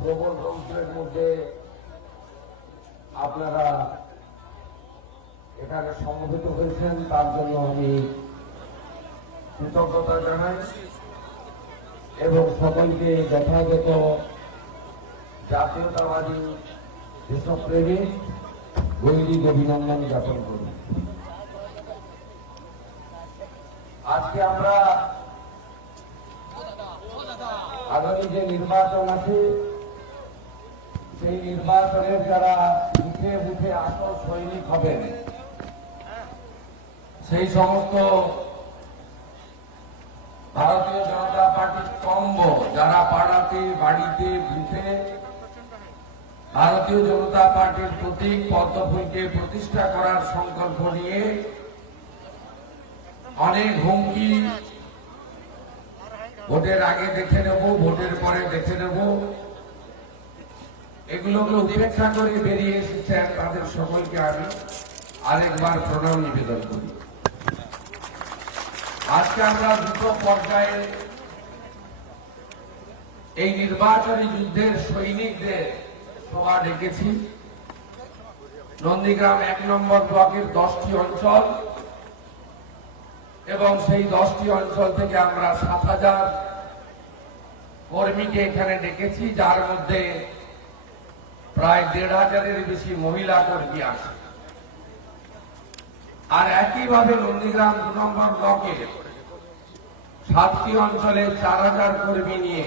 প্রবল রৌদ্রের মধ্যে আপনারা এখানে সমবেত হয়েছেন, তার জন্য আমি কৃতজ্ঞতা জানাই এবং সকলকে যথাযথ জাতীয়তাবাদী দেশপ্রেমিক গৈরিক অভিনন্দন জ্ঞাপন করি। আজকে আমরা আগামী যে নির্বাচন আছে সেই নির্বাচনের যারা বুথে বুথে আসল সৈনিক হবেন, সেই সমস্ত ভারতীয় জনতা পার্টির স্তম্ভ যারা পাড়াতে বাড়িতে বুথে ভারতীয় জনতা পার্টির প্রতীক পদ্মফুলকে প্রতিষ্ঠা করার সংকল্প নিয়ে অনেক হুমকি, ভোটের আগে দেখে নেব, ভোটের পরে দেখে নেব, এগুলোকে উপেক্ষা করে বেরিয়ে এসেছেন, তাদের সকলকে আমি আরেকবার প্রণাম নিবেদন করি। আজকে আমরা দুটো পর্যায়ে এই নির্বাচনী যুদ্ধের সৈনিকদের সভা ডেকেছি। নন্দীগ্রাম ১ নম্বর ব্লকের 10টি অঞ্চল এবং সেই 10টি অঞ্চল থেকে আমরা ৭,০০০ কর্মীকে এখানে ডেকেছি, যার মধ্যে প্রায় ১,৫০০-এর বেশি মহিলা কর্মী আছে। আর একইভাবে নন্দীগ্রাম ২ নম্বর ব্লকে 7টি অঞ্চলে ৪,০০০ কর্মী নিয়ে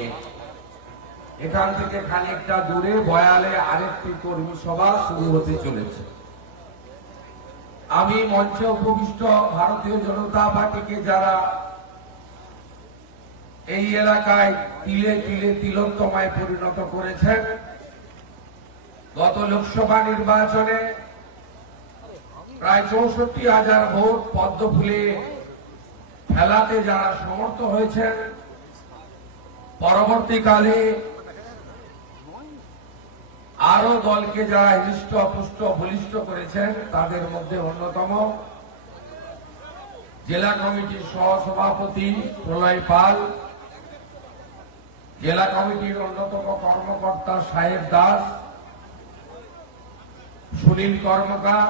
এখান থেকে খানিকটা দূরে বয়ালে আরেকটি কর্মী সভা শুরু হতে চলেছে। আমি মঞ্চে উপবিষ্ট ভারতীয় জনতা পার্টিকে যারা এই এলাকায় তিলে তিলে তিলোত্তমায় পরিণত করেছেন, গত লোকসভা নির্বাচনে প্রায় ৬৪,০০০ ভোট পদ্মফুলে ফেলাতে যারা সমর্থ হয়েছেন, পরবর্তীকালে আরো দলকে যারা হৃষ্টপুষ্ট বলিষ্ঠ করেছেন, তাদের মধ্যে অন্যতম জেলা কমিটির সহসভাপতি প্রলয় পাল, জেলা কমিটির অন্যতম কর্মকর্তা সাহেব দাস, সুনীল কর্মকার,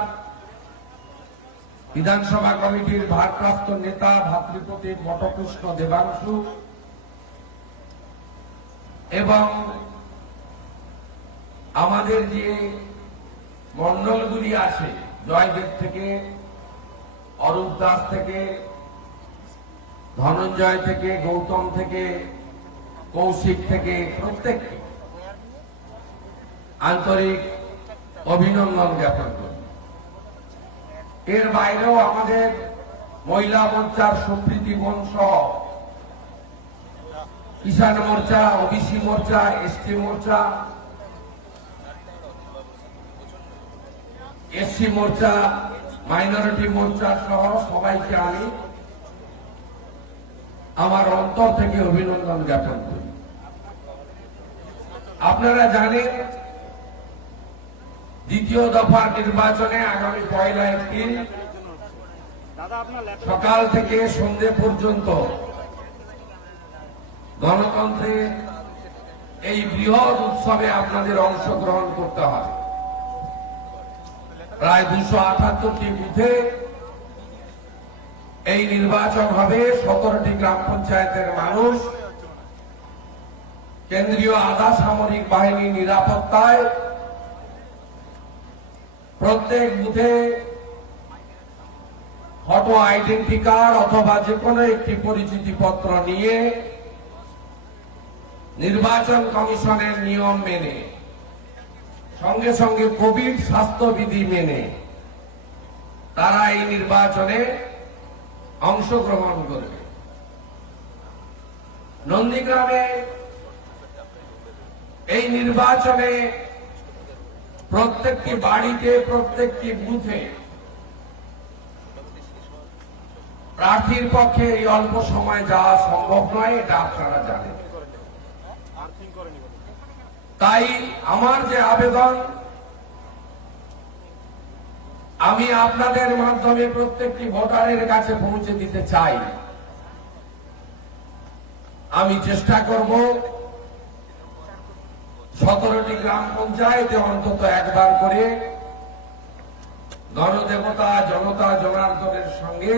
বিধানসভা কমিটির ভারপ্রাপ্ত নেতা ভাতৃপ্রতীক বটকৃষ্ণ দেবাংশু এবং আমাদের যে মন্ডলগুলি আছে, জয়দেব থেকে, অরূপ দাস থেকে, ধনঞ্জয় থেকে, গৌতম থেকে, কৌশিক থেকে, প্রত্যেককে আন্তরিক অভিনন্দন জ্ঞাপন করি। এর বাইরেও আমাদের মহিলা মোর্চার সুপ্রীতি বোন সহ কিষাণ মোর্চা, ওবিসি মোর্চা, এসটি মোর্চা, এসসি মোর্চা, মাইনরিটি মোর্চা সহ সবাইকে আমি আমার অন্তর থেকে অভিনন্দন জ্ঞাপন করি। আপনারা জানেন, দ্বিতীয় দফার নির্বাচনে আগামী ১ এপ্রিল সকাল থেকে সন্ধ্যে পর্যন্ত গণতন্ত্রের এই বৃহৎ উৎসবে আপনাদের অংশগ্রহণ করতে হবে। প্রায় ২৭৮টি বুথে এই নির্বাচন হবে। ১৭টি গ্রাম পঞ্চায়েতের মানুষ কেন্দ্রীয় আধা সামরিক বাহিনীর নিরাপত্তায় প্রত্যেক বুথে ফটো আইডেন্টি কার্ড অথবা যে কোনো একটি পরিচিতি পত্র নিয়ে নির্বাচন কমিশনের নিয়ম মেনে, সঙ্গে সঙ্গে কোভিড স্বাস্থ্যবিধি মেনে তারা এই নির্বাচনে অংশগ্রহণ করবে। নন্দীগ্রামে এই নির্বাচনে প্রত্যেকটি বাড়িতে, প্রত্যেকটি বুথে প্রার্থীর পক্ষে এই অল্প সময় যাওয়া সম্ভব নয়, এটা আপনারা জানেন। তাই আমার যে আবেদন, আমি আপনাদের মাধ্যমে প্রত্যেকটি ভোটারের কাছে পৌঁছে দিতে চাই। আমি চেষ্টা করব ১৭ গ্রাম পঞ্চায়েতে অন্তত একবার করে গণদেবতা জনতা জনার্দনের সঙ্গে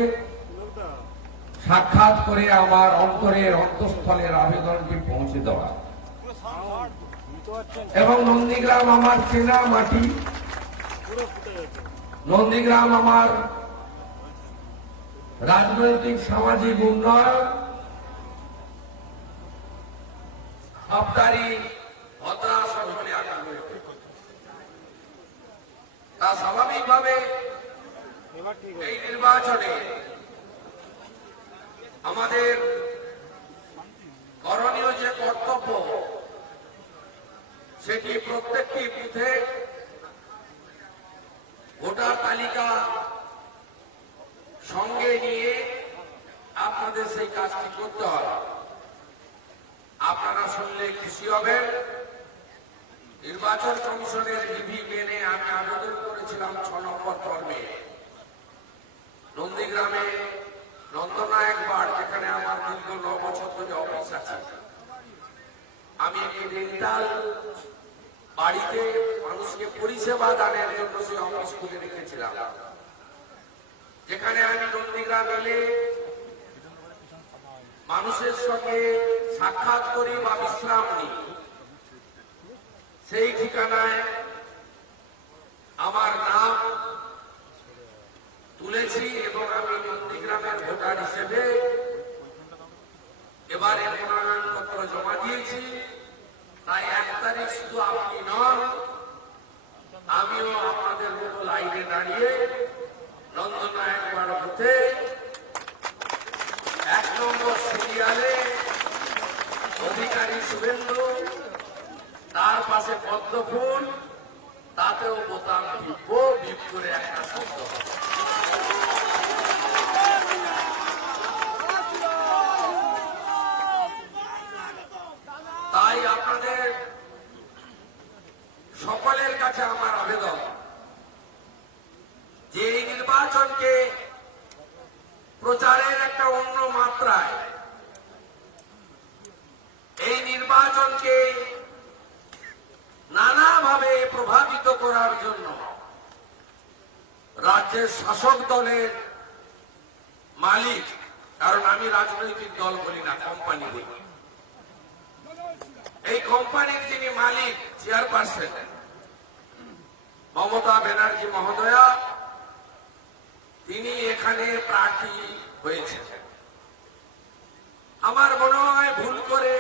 সাক্ষাৎ করে আমার অন্তরের অন্তঃস্থলের আবেদনটি পৌঁছে দেওয়া। এবং নন্দীগ্রাম আমার চেনা মাটি, নন্দীগ্রাম আমার রাজনৈতিক সামাজিক উন্নয়ন সবটারই ভদ্রাসন বলে আশা করি। তা স্বাভাবিকভাবে এই নির্বাচনে আমাদের করণীয় যে কর্তব্য সেটি প্রত্যেকটি বুথে ভোটার তালিকা সঙ্গে নিয়ে আপনাদের সেই কাজটি করতে হবে। আপনারা শুনলে খুশি হবেন, নির্বাচন কমিশনের বিধি মেনে আমি আবেদন করেছিলাম 6 নম্বর ফর্মে নন্দীগ্রামে নন্দনায়ক বাড়, যেখানে আমার দীর্ঘ 9 বছর ধরে অফিস আছে, আমি একটি রেন্টাল বাড়িতে মানুষকে পরিষেবা দানের জন্য সেই অফিস খুলে রেখেছিলাম, যেখানে আমি নন্দীগ্রাম এলে মানুষের সঙ্গে সাক্ষাৎ করি বা বিশ্রাম নিই। সেই ঠিকানায় আমার নাম তুলেছি এবং আমি নন্দীগ্রামের ভোটার হিসেবে এবারে মনোনয়নপত্র জমা দিয়েছি। তাই 1 তারিখ শুধু আপনি নন, আমিও আপনাদের মতো লাইনে দাঁড়িয়ে নন্দনায়ক বাড় বুথে 1 নম্বর সিরিয়ালে অধিকারী শুভেন্দু, তার পাশে পদ্ম ফুল, তাতেও বোতাম টিপবো, বিপ করে একটা শব্দ। তাই আপনাদের সকলের কাছে আমার আবেদন যে এই নির্বাচনকে প্রচারের একটা অন্য মাত্রায়, এই নির্বাচনকে নানাভাবে প্রভাবিত করার জন্য রাজ্যের শাসক দলের মালিক, কারণ আমি রাজনৈতিক দল বলি না, কোম্পানি বলি, এই কোম্পানির যিনি মালিক, চেয়ারপারসন মমতা ব্যানার্জি মহোদয়া, তিনি এখানে প্রার্থী হয়েছেন। আমার মনে হয় ভুল করে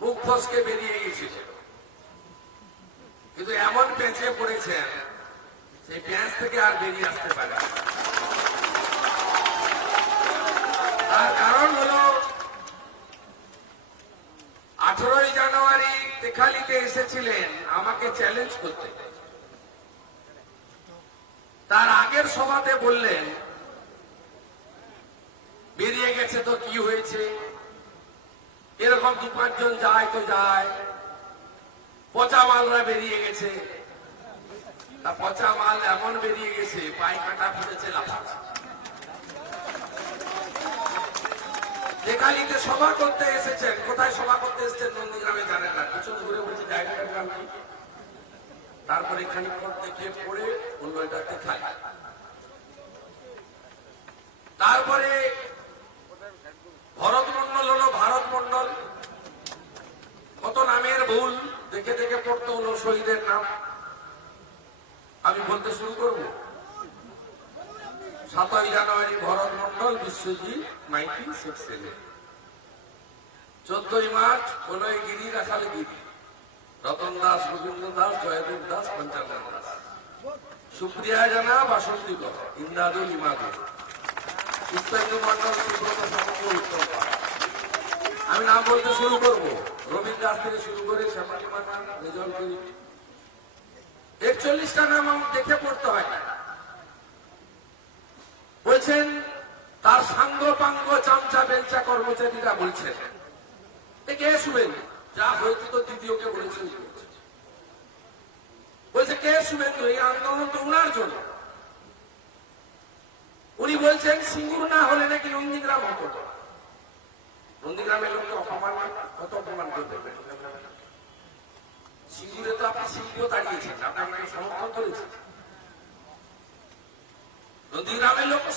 মুখ ফসকে বেরিয়ে গেছিল, কিন্তু এমন পেঁচে পড়েছেন সেই পেঁচ থেকে আর বেরিয়ে আসতে পারে। তার কারণ হলো 18ই জানুয়ারি তেখালিতে এসেছিলেন আমাকে চ্যালেঞ্জ করতে। তার আগের সভাতে বললেন বেরিয়ে গেছে তো কি হয়েছে, এরকম 2-5 জন যায় তো যায়, পচা মালরা বেরিয়ে গেছে। তা পচা মাল এমন বেরিয়ে গেছে পায়ে কাটা ফুটেছে লাফাচ্ছে। তেখালিতে সভা করতে এসেছেন, কোথায় সভা করতে এসেছেন নন্দীগ্রামে জানেন না, কিছু ঘুরে বলছে জায়গাটার নাম কি, তারপরে খানিকক্ষণ দেখে পড়ে বললো এটা তেখালি। তারপরে ভরত মন্ডল হলো ভারত মন্ডল, কত নামের ভুল দেখে দেখে পড়তে হলো শহীদের নাম। আমি বলতে শুরু করব, 7ই জানুয়ারি ভরত মন্ডল বিশ্বজিৎ মাইতি শেখ সেলে, 14ই মার্চ কলয় গিরি রাখালে গিরি, রতন দাস, গোবিন্দ দাস, জয়দেব দাস, পঞ্চানন দাস, সুপ্রিয়া জানা, বাসন্তী কর, ইন্দ্রাদুল ইমাদুল, উত্তরেন্দু মন্ডল, সুব্রত সমগ্র উত্তম। আমি নাম বলতে শুরু করব, রবীন্দ্র দাস থেকে শুরু করে শ্যামালী মান্না, রেজল করি, 41টা নাম আমার দেখে পড়তে হয় না। বলছেন তার সাঙ্গ পাঙ্গ চামচা বেলচা কর্মচারীরা বলছেন কে শুভেন্দু, যা হয়েছে তো দ্বিতীয়কে বলেছেন, বলছে কে শুভেন্দু, এই আন্দোলন তো উনার জন্য। উনি বলছেন সিঙ্গুর না হলে নাকি নন্দীগ্রাম হতো। নন্দীগ্রামের লোককে অপমান, কত অপমান করতে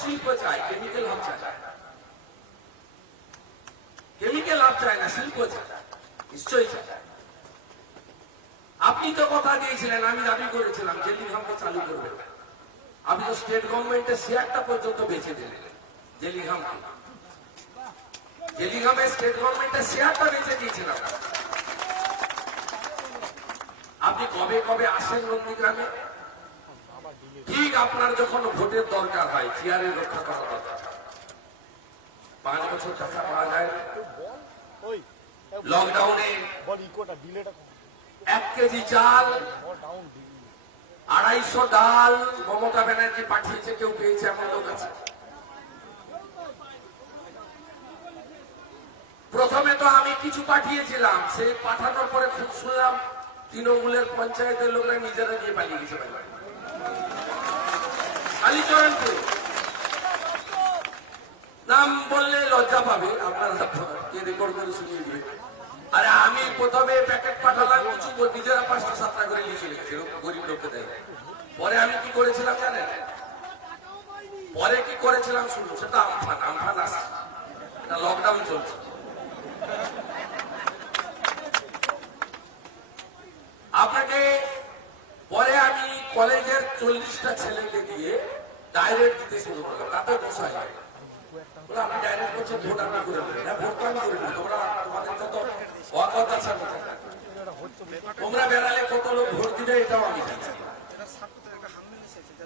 শিল্প চায়, কেমিক্যাল হাব চায় না, কেমিক্যাল হাব চায় না, শিল্প চায়, নিশ্চয়ই চায়। আপনি তো কথা দিয়েছিলেন, আমি দাবি করেছিলাম জেলিঘামকে চালু করবেন। আপনি তো স্টেট গভর্নমেন্টের শেয়ারটা পর্যন্ত বেঁচে দিলেন জেলিঘামকে। জেলিঘামে স্টেট গভর্নমেন্টের শেয়ারটা বেঁচে দিয়েছিলাম। আপনি কবে কবে আসেন নন্দীগ্রামে? ঠিক আপনার যখন ভোটের দরকার হয়, চেয়ারের রক্ষা করা দরকার, 5 বছর টাকা পাওয়া যায়। লকডাউনে 1 কেজি চাল, 250 ডাল মমতা ব্যানার্জি পাঠিয়েছে, কেউ পেয়েছে এমন লোক আছে? প্রথমে তো আমি কিছু পাঠিয়েছিলাম, সে পাঠানোর পরে খুব শুনলাম তৃণমূলের পঞ্চায়েতের লোকরা নিজেরা দিয়ে পালিয়ে গেছে। কালীচরণপুর নাম বললে লজ্জা পাবে, আপনারা রেকর্ড করে শুনিয়ে দিবে। আরে আমি প্রথমে প্যাকেট পাঠালাম, কিছু নিজেরা 5টা-7টা করে লিখে রেখেছিল, গরিব লোককে দেয়। পরে আমি কি করেছিলাম জানেন? পরে কি করেছিলাম শুনুন, সেটা আমফান আসছে, এটা লকডাউন চলছে। আপনাকে পরে আমি কলেজের 40টা ছেলেকে দিয়ে ডাইরেক্ট দিতে শুরু করলাম, তাতে বসাই আপনি ডাইরেক্ট করছেন, ভোট আপনি করে দেবেন। হ্যাঁ, ভোট তো আমি করে দিই, তোমরা তোমাদের কত অকথ আছে, তোমরা বেড়ালে কত লোক ভোট দিবে এটাও আমি জানি।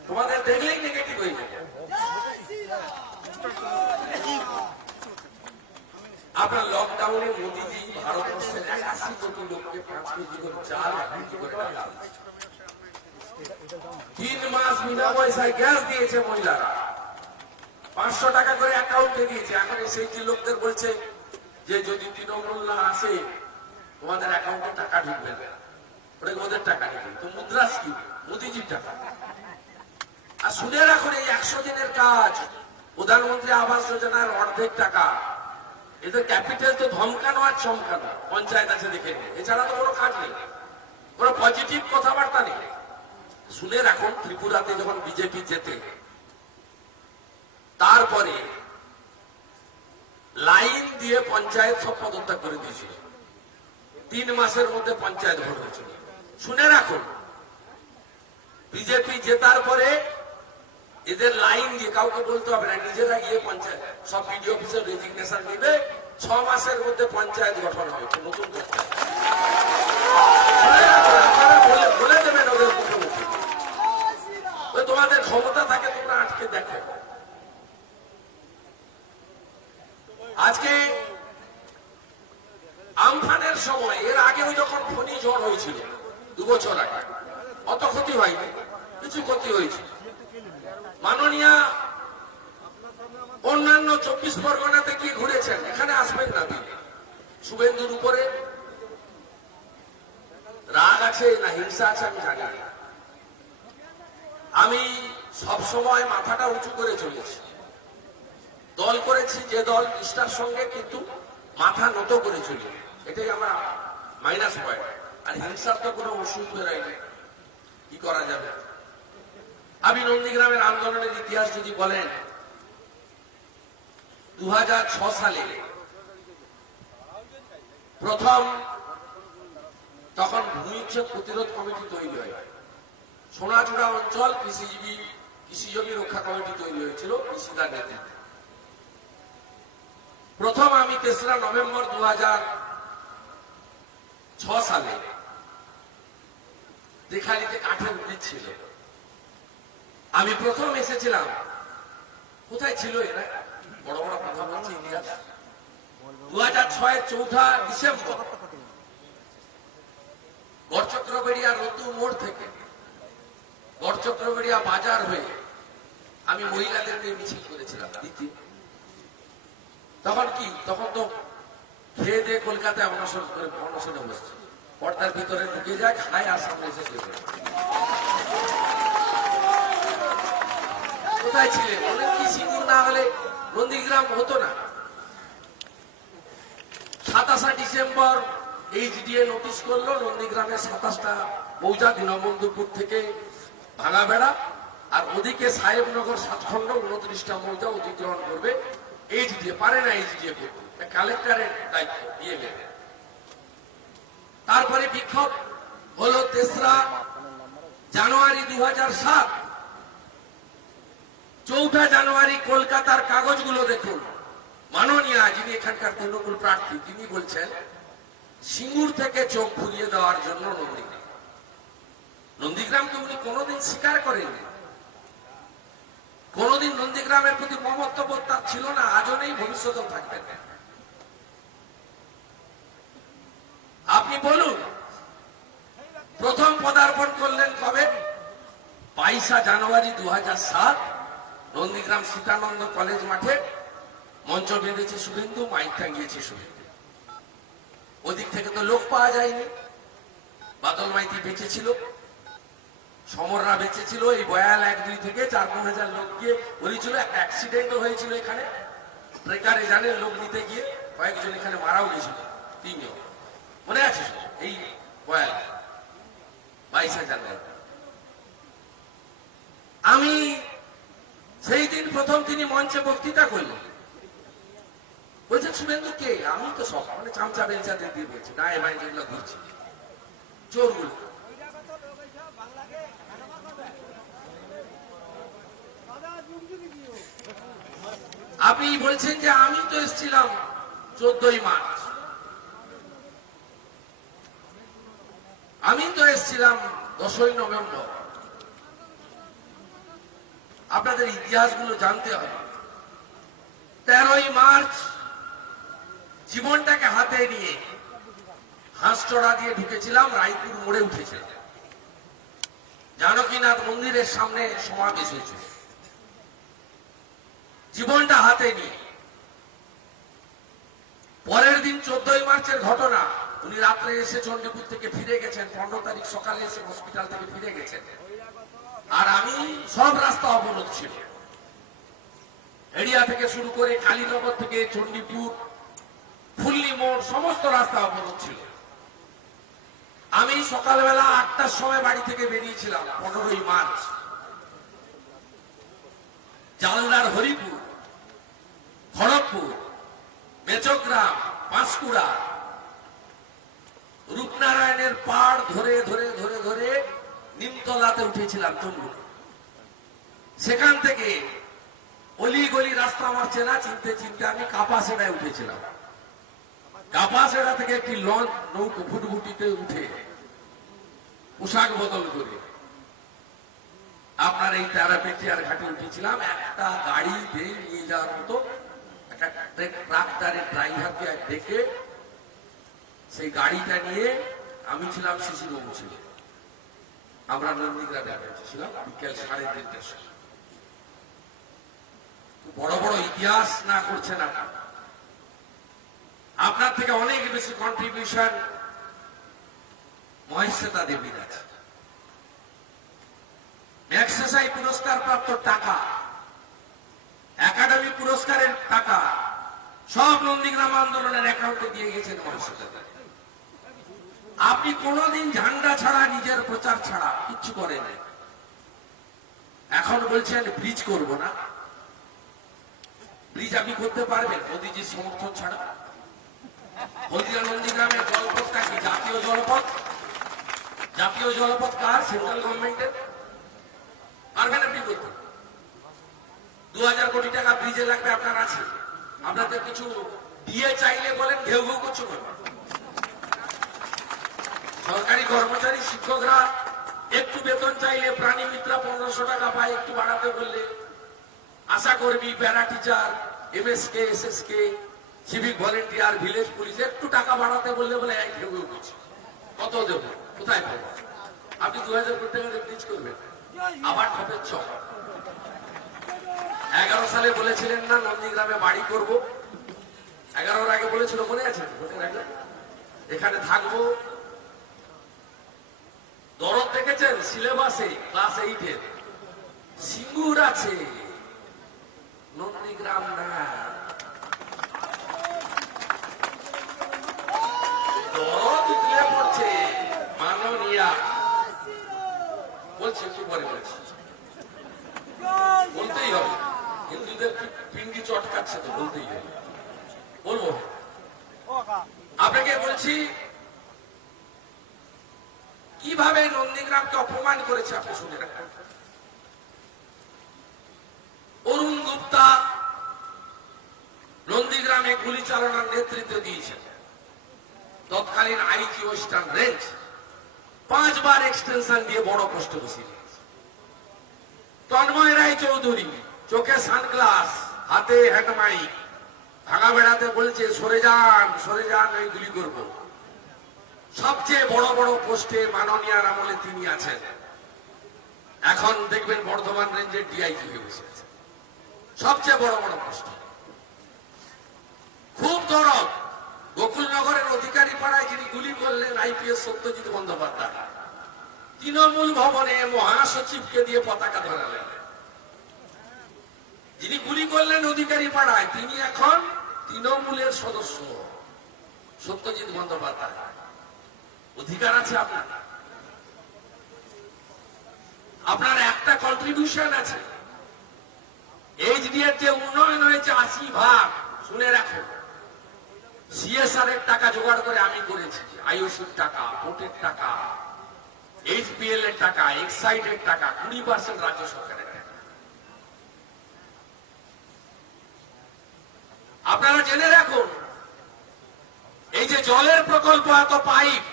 তোমাদের দেখলেই নেগেটিভ হয়ে যাবে। আপনার লকডাউনে মোদীজি ভারতবর্ষের 81 কোটি লোককে 5 কেজি করে চাল বিক্রি করে টাকা, 3 মাস বিনা পয়সায় গ্যাস দিয়েছে মহিলারা, 500 টাকা করে অ্যাকাউন্টে দিয়েছে। এখন সেই যে লোকদের বলছে যে যদি তৃণমূল না আসে তোমাদের অ্যাকাউন্টে টাকা ঢুকবে না, ওটা ওদের টাকা নেই, তো মুদ্রাস্ফীতি মোদীজির টাকা। আর শুনে রাখুন, এই 100 দিনের কাজ, প্রধানমন্ত্রী আবাস যোজনার অর্ধেক টাকা, এদের ক্যাপিটাল তো ধমকানো আর চমকানো, পঞ্চায়েত আছে দেখে নিন, এছাড়া তো কোনো কাজ নেই, কোনো পজিটিভ কথাবার্তা নেই। শুনে রাখুন, ত্রিপুরাতে যখন বিজেপি জেতে, তারপরে লাইন দিয়ে পঞ্চায়েত সব পদত্যাগ করে দিয়েছিল, 3 মাসের মধ্যে পঞ্চায়েত ভোট হয়েছিল। শুনে রাখুন, বিজেপি জেতার পরে এদের লাইন দিয়ে, কাউকে বলতে হবে না, নিজেরা গিয়ে পঞ্চায়েত সব বিডিও অফিসের রেজিগনেশন দিবে, 6 মাসের মধ্যে পঞ্চায়েত গঠন হবে, নতুন বলে দেবেন ওদের মুখোমুখি। তোমাদের ক্ষমতা থাকে, তোমরা আটকে দেখো। আজকে আমফানের সময়, এর আগেও যখন ফণী ঝড় হয়েছিল 2 বছর আগে, অত ক্ষতি হয়নি, কিছু ক্ষতি হয়েছে। মাননীয়া অন্যান্য 24 পরগনাতে কি ঘুরেছেন, এখানে আসবেন না। শুভেন্দুর উপরে রাগ আছে না হিংসা আছে আমি জানি না। আমি সবসময় মাথাটা উঁচু করে চলেছি, দল করেছি যে দল নিষ্ঠার সঙ্গে, কিন্তু মাথা নত করে চলি, এটাই আমার মাইনাস পয়েন্ট। আর হিংসার তো কোনো ওষুধ বেরোয়নি, কি করা যাবে। আমি নন্দীগ্রামের আন্দোলনের ইতিহাস যদি বলেন, 2006 সালে প্রথম তখন ভূমিচ্ছেদ প্রতিরোধ কমিটি তৈরি হয়, সোনাচূড়া অঞ্চল কৃষিজমি রক্ষা কমিটি তৈরি হয়েছিল কৃষিদার নেতৃত্বে। প্রথম আমি 3রা নভেম্বর 2006 সালে দেখালিতে কাঠের ব্রিজ ছিল, আমি প্রথম এসেছিলাম। কোথায় ছিল এরা? বড় বড় কথা বলছে ইতিহাস। 2006 4 ডিসেম্বর গড়চক্রবেড়িয়া রতু মোড় থেকে গড়চক্রবেড়িয়া বাজার হয়ে আমি মহিলাদের নিয়ে মিছিল করেছিলাম। তখন কি, তখন তো খেয়ে দিয়ে কলকাতায় অনশনে বসছে, পর্দার ভিতরে ঢুকে যায়, খায় আর সামনে এসে কোথায় ছিলেন? অনেক কি সিঙ্গুর না হলে নন্দীগ্রাম হতো না। 27 ডিসেম্বর এইচডিএ নোটিশ করলো, নন্দীগ্রামের 27টা মৌজা দীনবন্ধুপুর থেকে ভাঙাবেড়া আর ওদিকে সাহেবনগর 7 খন্ড 29টা মৌজা অধিগ্রহণ করবে। এইচডিএ পারে না, এইচডিএ করবে, কালেক্টরের দায়িত্ব দিয়ে নেবে। তারপরে বিক্ষোভ হলো 3রা জানুয়ারি 2007। 4 জানুয়ারি কলকাতার কাগজগুলো দেখুন। মাননীয় যিনি এখানকার তৃণমূল প্রার্থী তিনি বলছেন সিঙ্গুর থেকে চোখ ঘুরিয়ে দেওয়ার জন্য নন্দীগ্রাম। নন্দীগ্রামকে উনি কোনোদিন স্বীকার করেননি। কোনোদিন নন্দীগ্রামের প্রতি মমত্ববোধ তার ছিল না, আজও নেই, ভবিষ্যতেও থাকবে না। আপনি বলুন প্রথম পদার্পণ করলেন কবে? 22 জানুয়ারি 2007 নন্দীগ্রাম সীতানন্দ কলেজ মাঠে মঞ্চ বেঁধেছে শুভেন্দু, মাইক টাঙিয়েছে শুভেন্দু। ওদিক থেকে তো লোক পাওয়া যায়নি। বাদল মাইতি বেঁচে ছিল, সমররা বেঁচে ছিল। এই বয়াল 1-2 থেকে 4-5 হাজার লোক গিয়ে বলেছিল। একটা অ্যাক্সিডেন্টও হয়েছিল এখানে, ট্রেকারে জানেন লোক নিতে গিয়ে কয়েকজন এখানে মারাও গেছিল, 3 জন মনে আছে। এই বয়াল 22 জানুয়ারি। আমি সেই দিন প্রথম তিনি মঞ্চে বক্তৃতা করলেন, বলছেন শুভেন্দু কে? আমি তো সব মানে চামচা বেলচাদের দিয়ে বলছি, না এবার যেগুলো ঘুরছি চোরগুলো। আপনি বলছেন যে আমি তো এসেছিলাম 14ই মার্চ, আমি তো এসেছিলাম 10ই নভেম্বর। আপনাদের ইতিহাসগুলো জানতে হবে। 13ই মার্চ জীবনটাকে হাতে নিয়ে হাঁসচড়া দিয়ে ঢুকেছিলাম, রায়পুর মোড়ে উঠেছিলাম। জানকীনাথ মন্দিরের সামনে সমাবেশ হয়েছিল, জীবনটা হাতে নিয়ে। পরের দিন 14ই মার্চের ঘটনা, উনি রাত্রে এসে চণ্ডীপুর থেকে ফিরে গেছেন, 15 তারিখ সকালে এসে হসপিটাল থেকে ফিরে গেছেন। আর আমি সব রাস্তা অবরোধ ছিল, এরিয়া থেকে শুরু করে কালীনগর থেকে চণ্ডীপুর, ফুল্লি মোড়, সমস্ত রাস্তা অবরোধ ছিল। আমি সকালবেলা 8টার সময় বাড়ি থেকে বেরিয়েছিলাম 15ই মার্চ। জালদার হরিপুর, খড়গপুর, বেচগ্রাম, পাঁশকুড়া, রূপনারায়ণের পাড় ধরে ধরে ধরে ধরে নিমতলাতে উঠেছিলাম তমলুক। সেখান থেকে অলি গলি রাস্তা আমার চেনা, চিনতে চিনতে আমি কাপাসেড়ায় উঠেছিলাম। কাপাসেড়া থেকে একটি লঞ্চ নৌকো ফুটফুটিতে উঠে পোশাক বদল করে আপনার এই তারাপীঠিয়ার ঘাটে উঠেছিলাম। একটা গাড়ি দিয়ে নিয়ে যাওয়ার মতো একটা ট্রাক্টরের ড্রাইভারকে ডেকে সেই গাড়িটা নিয়ে আমি ছিলাম, শিশিরবাবু ছিল, আমরা নন্দীগ্রামে পৌঁছেছিলাম বিকেল 3:30টার সময়। বড় বড় ইতিহাস না করছেন আপনার থেকে অনেক বেশি কন্ট্রিবিউশন মহেশ্বেতা দেবীর আছে। ম্যাগসেসাই পুরস্কার প্রাপ্ত টাকা, একাডেমি পুরস্কারের টাকা সব নন্দীগ্রাম আন্দোলনের অ্যাকাউন্টে দিয়ে গেছেন মহেশ্বেতা দেবী। আপনি কোনদিন ঝান্ডা ছাড়া, নিজের প্রচার ছাড়া কিচ্ছু করেন। এখন বলছেন ব্রিজ করব না। ব্রিজ আপনি করতে পারবেন মোদীজির সমর্থন ছাড়া? হলদিয়া নন্দীগ্রামের জলপথটা কি জাতীয় জলপথ? জাতীয় জলপথ কার? সেন্ট্রাল গভর্নমেন্টের। পারবেন আপনি করতে? 2000 কোটি টাকা ব্রিজে লাগবে, আপনার আছে। আপনাদের কিছু দিয়ে চাইলে বলেন ঘেউ ঘেউ করছো কেন? সরকারি কর্মচারী, শিক্ষকরা একটু বেতন চাইলে, প্রাণী মিত্রা 1500 টাকা পায়, একটু বাড়াতে বললে, আশা কর্মী, para teacher, MSK, SSK, civic volunteer, village police একটু টাকা বাড়াতে বললে বলে এক ঘেউ ঘেউ করছে। কত দেবো, কোথায় পাবো? আপনি 2000 কোটি টাকা ব্রিজ করবেন, আবার ঠপের চক। 11 সালে বলেছিলেন না নন্দীগ্রামে বাড়ি করব? 11 আগে বলেছিল, মনে আছে? এখানে থাকবো। দরদ দেখেছেন সিলেবাসে ক্লাস 8-এর? সিঙ্গুর আছে, নন্দীগ্রাম না। দরদ উঠলে পড়ছে মাননীয়া বলছি, একটু পরে বলছি। হিন্দুদের পিন্ডি চটকাচ্ছে, তো বলতেই হবে, বলবো। আপনাকে বলছি কিভাবে নন্দীগ্রামকে অপমান করেছে আপনি শুনে রাখেন। অরুণ গুপ্তা নন্দীগ্রামে গুলি চালানোর নেতৃত্ব দিয়েছেন। তৎকালীন আইজি ওয়েস্টার্ন রেঞ্জ 5 বার এক্সটেনশন দিয়ে বড় পোস্টে বসিয়ে দিয়েছে। তন্ময় রায় চৌধুরী চোখে সানগ্লাস, হাতে হ্যান্ডমাইক, ভাঙা বেড়াতে বলছে সরে যান, এই গুলি করব। সবচেয়ে বড় বড় পোস্টে মাননীয়ার আমলে তিনি আছেন। এখন দেখবেন বর্ধমান রেঞ্জের ডিআইজি হয়ে বসে আছে, সবচেয়ে বড় বড় পোস্ট। খুব দরদ গোকুলনগরের অধিকারী পাড়ায় যিনি গুলি করলেন আইপিএস সত্যজিৎ বন্দ্যোপাধ্যায়, তৃণমূল ভবনে মহাসচিবকে দিয়ে পতাকা ধরালেন। যিনি গুলি করলেন অধিকারী পাড়ায় তিনি এখন তৃণমূলের সদস্য, সত্যজিৎ বন্দ্যোপাধ্যায়। অধিকার আছে আপনার, আপনার একটা কন্ট্রিবিউশন আছে। এইচডিএর যে উন্নয়ন হয়েছে 80%, শুনে রাখুন। সিএসআর এর টাকা জোগাড় করে আমি করেছি, আইওসির টাকা, ভোটের টাকা, এইচপিএল এর টাকা, এক্সাইড এর টাকা, 20% রাজ্য সরকারের টাকা। আপনারা জেনে রাখুন, এই যে জলের প্রকল্প, এত পাইপ,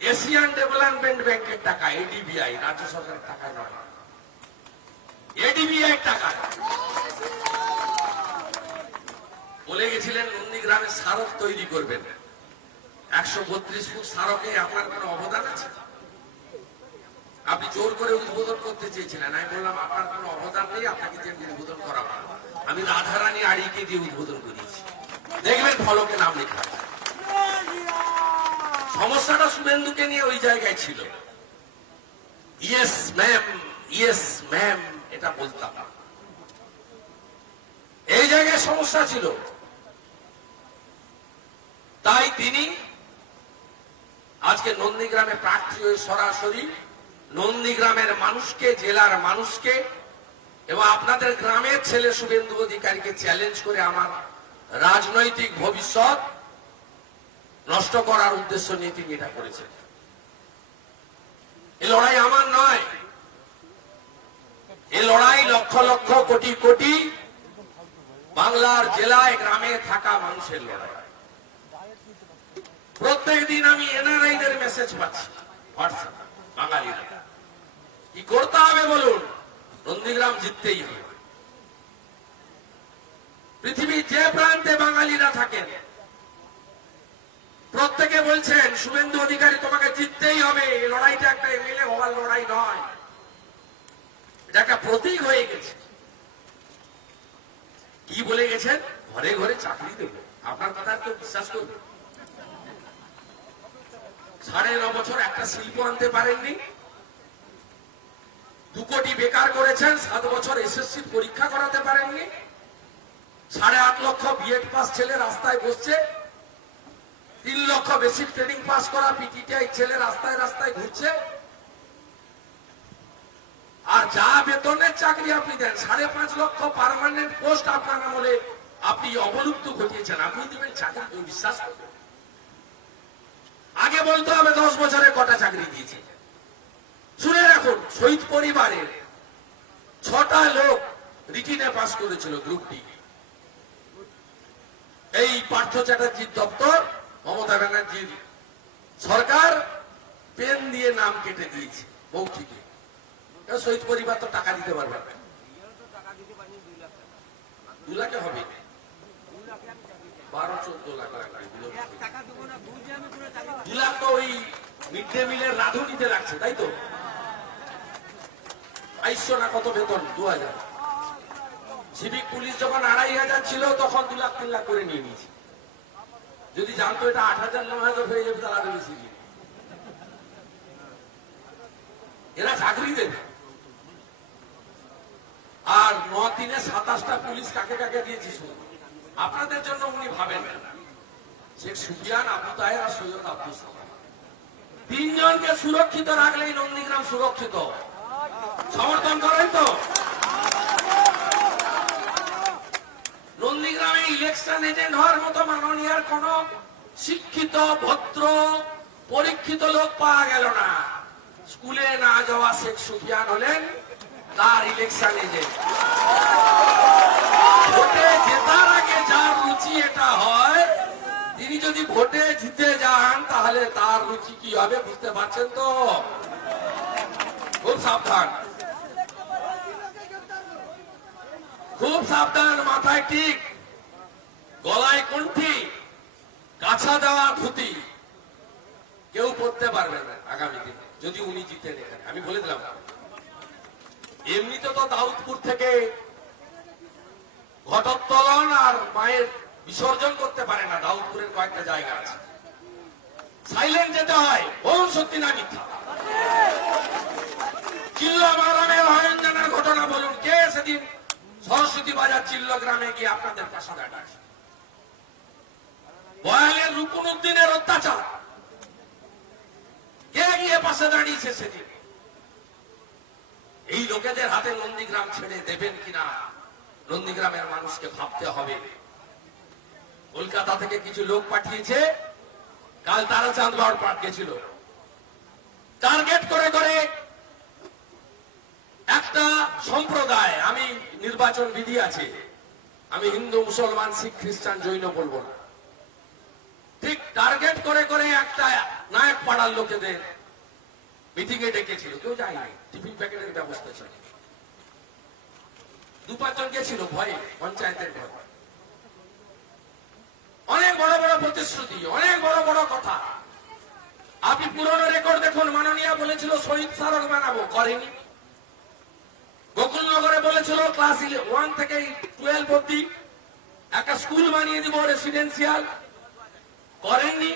এশিয়ান ডেভেলপমেন্ট ব্যাংকের টাকা, এডিবিআই, রাজ্য সরকারের টাকা নয়, এডিবিআই টাকা। বলে গেছিলেন নন্দীগ্রামের স্মারক তৈরি করবেন। 132 ফুট স্মারকে আপনার কোন অবদান আছে? আপনি জোর করে উদ্বোধন করতে চেয়েছিলেন, আমি বললাম আপনার কোন অবদান নেই, আপনাকে যে উদ্বোধন করাবো। আমি রাধারানী আড়িকে দিয়ে উদ্বোধন করিয়েছি, দেখবেন ফলকে নাম লেখা আছে। সমস্যাটা শুভেন্দুকে নিয়ে ওই জায়গায় ছিল। ইয়েস ম্যাম এটা বলতাম, এই জায়গায় সমস্যা ছিল। তাই তিনি আজকে নন্দীগ্রামে প্রার্থী হয়ে সরাসরি নন্দীগ্রামের মানুষকে, জেলার মানুষকে এবং আপনাদের গ্রামের ছেলে শুভেন্দু অধিকারীকে চ্যালেঞ্জ করে আমার রাজনৈতিক ভবিষ্যৎ নষ্ট করার উদ্দেশ্য নিয়ে তিনি এটা করেছেন। এই লড়াই আমার নয়, এই লড়াই লক্ষ লক্ষ কোটি কোটি বাংলার জেলায় গ্রামে থাকা মানুষের লড়াই। প্রত্যেক দিন আমি এনআরআইদের মেসেজ পাচ্ছি হোয়াটসঅ্যাপ, বাঙালিরা কি করতে হবে বলুন, নন্দীগ্রাম জিততেই হবে। পৃথিবীর যে প্রান্তে বাঙালিরা থাকেন প্রত্যেকে বলছেন শুভেন্দু অধিকারী তোমাকে জিততেই হবে। এই লড়াইটা একটা এমএলএ হওয়ার লড়াই নয়, এটা একটা প্রতীক হয়ে গেছে। কি বলে গেছেন, ঘরে ঘরে চাকরি দেবো। আপনার কথা কেউ বিশ্বাস করবে? 9.5 বছর একটা শিল্প আনতে পারেননি, 2 কোটি বেকার করেছেন, 7 বছর এসএসসি পরীক্ষা করাতে পারেননি, 8.5 লক্ষ বিএড পাস ছেলে রাস্তায় বসছে, 3 লক্ষ বেসিক ট্রেনিং পাস করা পিটিটিআই ছেলে রাস্তায় রাস্তায় ঘুরছে। আর যা বেতনের চাকরি আপনি দেন, 5.5 লক্ষ পার্মানেন্ট পোস্ট আপনার আমলে আপনি অবলুপ্ত ঘটিয়েছেন। আপনি দিবেন চাকরি, কেউ বিশ্বাস করবে? আগে বলতে হবে 10 বছরে কটা চাকরি দিয়েছে। শুনে রাখুন, শহীদ পরিবারের 6টা লোক রিটিনে পাস করেছিল গ্রুপ ডি। এই পার্থ চ্যাটার্জির দপ্তর, মমতা ব্যানার্জির সরকার পেন দিয়ে নাম কেটে দিয়েছে মৌখিকে। শহীদ পরিবার তো টাকা দিতে পারবে না, 2 লাখে হবে, 12-14 লাখ লাগবে। 2 লাখ তো ওই মিড ডে মিলের রাঁধুনিতে লাগছে, তাই তো? 2200 না কত বেতন, 2000। সিভিক পুলিশ যখন 2500 ছিল তখন 2 লাখ 3 লাখ করে নিয়ে নিয়েছে। যদি জানতো এটা 8000-9000 হয়ে যাবে তাহলে আরো বেশি দিবে। এরা চাকরি দেবে। আর 9-3-এ 27টা পুলিশ কাকে কাকে দিয়েছি শুনুন। আপনাদের জন্য উনি ভাবেন না, শেখ সুফিয়ান, আবু তাহের আর সৈয়দ আব্দুল সালাম, 3 জনকে সুরক্ষিত রাখলেই নন্দীগ্রাম সুরক্ষিত। সমর্থন করেন তো? নন্দীগ্রামে ইলেকশন এজেন্ট হওয়ার মতো মাননীয়ার কোন শিক্ষিত ভদ্র পরীক্ষিত লোক পাওয়া গেল না। স্কুলে না যাওয়া শেখ সুফিয়ান হলেন তার ইলেকশন এজেন্ট। ভোটে জেতার আগে যার রুচি এটা হয়, তিনি যদি ভোটে জিতে যান তাহলে তার রুচি কি হবে বুঝতে পারছেন তো? খুব সাবধান, খুব সাবধান। মাথায় ঠিক, গলায় কণ্ঠি, কাছা দেওয়া ধুতি কেউ পড়তে পারবে না আগামী দিনে যদি উনি জিতেন এখানে। আমি বলে দিলাম, এমনিতে তো দাউদপুর থেকে ঘটোত্তোলন আর মায়ের বিসর্জন করতে পারে না। দাউদপুরের কয়েকটা জায়গা আছে, সাইলেন্ট যেতে হয়। বলুন সত্যি না মিথ্যা? চিল্লা মারামের হয়ঞ্জনের ঘটনা বলুন, কে সেদিন সরস্বতী বাজার চিল্ল গ্রামে গিয়ে আপনাদের পাশে দাঁড়ায়? বয়ালের রুকুন উদ্দিনের অত্যাচার, কে গিয়ে পাশে দাঁড়িয়েছে সেদিন? এই লোকেদের হাতে নন্দীগ্রাম ছেড়ে দেবেন কিনা নন্দীগ্রামের মানুষকে ভাবতে হবে। কলকাতা থেকে কিছু লোক পাঠিয়েছে, কাল তারা চাঁদগড় পাঠ গেছিল, টার্গেট করে করে একটা সম্প্রদায়। আমি নির্বাচন বিধি আছে, আমি হিন্দু মুসলমান শিখ খ্রিস্টান জৈন বলবো না, ঠিক টার্গেট করে করে একটা নায়ক পাড়ার লোকেদের মিটিং এ ডেকেছিল। কেউ যায়নি, টিফিন প্যাকেটের ব্যবস্থা ছিল, 2-5 জন গেছিল ভয়ে, পঞ্চায়েতের ভয়। অনেক বড় বড় প্রতিশ্রুতি, অনেক বড় বড় কথা। আপনি পুরনো রেকর্ড দেখুন, মাননীয়া বলেছিল শহীদ স্মারক বানাবো, করেনি। গোকুলনগরে বলেছিল ক্লাস 1 থেকে 12 অব্দি একটা স্কুল বানিয়ে দিব রেসিডেন্সিয়াল, করেননি।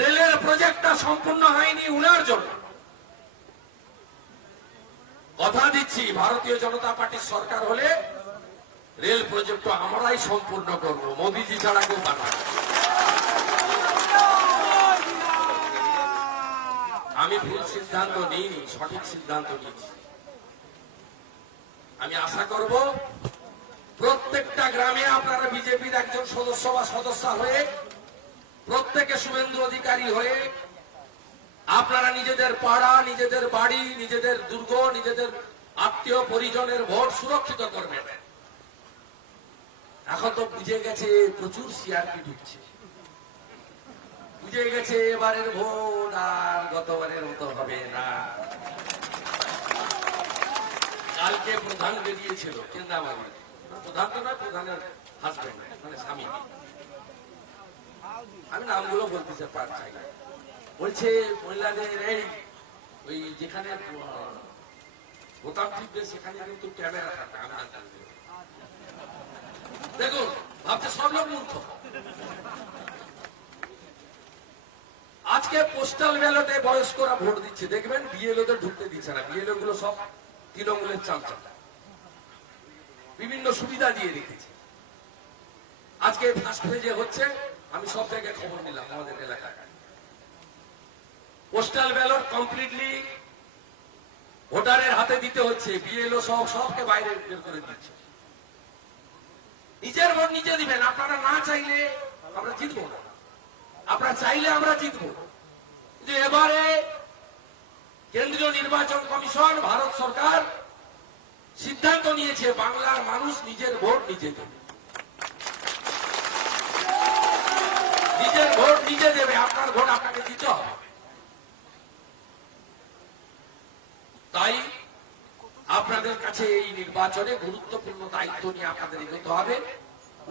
রেলের প্রজেক্টটা সম্পূর্ণ হয়নি উনার জন্য। কথা দিচ্ছি, ভারতীয় জনতা পার্টির সরকার হলে রেল প্রজেক্ট আমরাই সম্পূর্ণ করব, মোদীজি ছাড়া কেউ পারবে না। আমি ভুল সিদ্ধান্ত নিইনি, সঠিক সিদ্ধান্ত নিয়েছি। আমি আশা করব প্রত্যেকটা গ্রামে আপনারা বিজেপির একজন সদস্য বা সদস্যা হয়ে, প্রত্যেকে শুভেন্দু অধিকারী হয়ে আপনারা নিজেদের পাড়া, নিজেদের বাড়ি, নিজেদের দুর্গ, নিজেদের আত্মীয় পরিজনের ভোট সুরক্ষিত করবেন। এখন তো বুঝে গেছে প্রচুর সিআরপি ঢুকছে, বুঝে গেছে এবারের ভোট আর গতবারের মতো হবে না। কালকে প্রধান বেরিয়েছিল কেন্দ্রাবাড়ি, প্রধান তো নয়, প্রধানের হাজবেন্ড মানে স্বামী, আমি নামগুলো বলতে চাই না, বলছে মহিলাদের এই ওই যেখানে বোতাম টিপবে সেখানে কিন্তু ক্যামেরা থাকে। আমি দেখুন, ভাবছে সব লোক মূর্খ। আজকে পোস্টাল ব্যালটে বয়স্করা ভোট দিচ্ছে, দেখবেন বিএলওদের ঢুকতে দিচ্ছে না। বিএলও গুলো সব তৃণমূলের চামচা, বিভিন্ন সুবিধা দিয়ে রেখেছে। আজকে ফার্স্ট পেজে হচ্ছে, আমি সব জায়গায় খবর নিলাম আমাদের এলাকায়। পোস্টাল ব্যালট কমপ্লিটলি ভোটারের হাতে দিতে হচ্ছে, বিএলও সব সবকে বাইরে বের করে দিচ্ছে। নিজের ভোট নিজে দিবেন। আপনারা না চাইলে আমরা জিতবো না, আপনারা চাইলে আমরা জিতবো। যে এবারে কেন্দ্রীয় নির্বাচন কমিশন, ভারত সরকার সিদ্ধান্ত নিয়েছে বাংলার মানুষ নিজের ভোট নিজে দেবে, নিজের ভোট নিজে দেবে। আপনার ভোট আপনাকে দিতে হবে। তাই আপনাদের কাছে এই নির্বাচনে গুরুত্বপূর্ণ দায়িত্ব নিয়ে আপনাদের এগোতে হবে।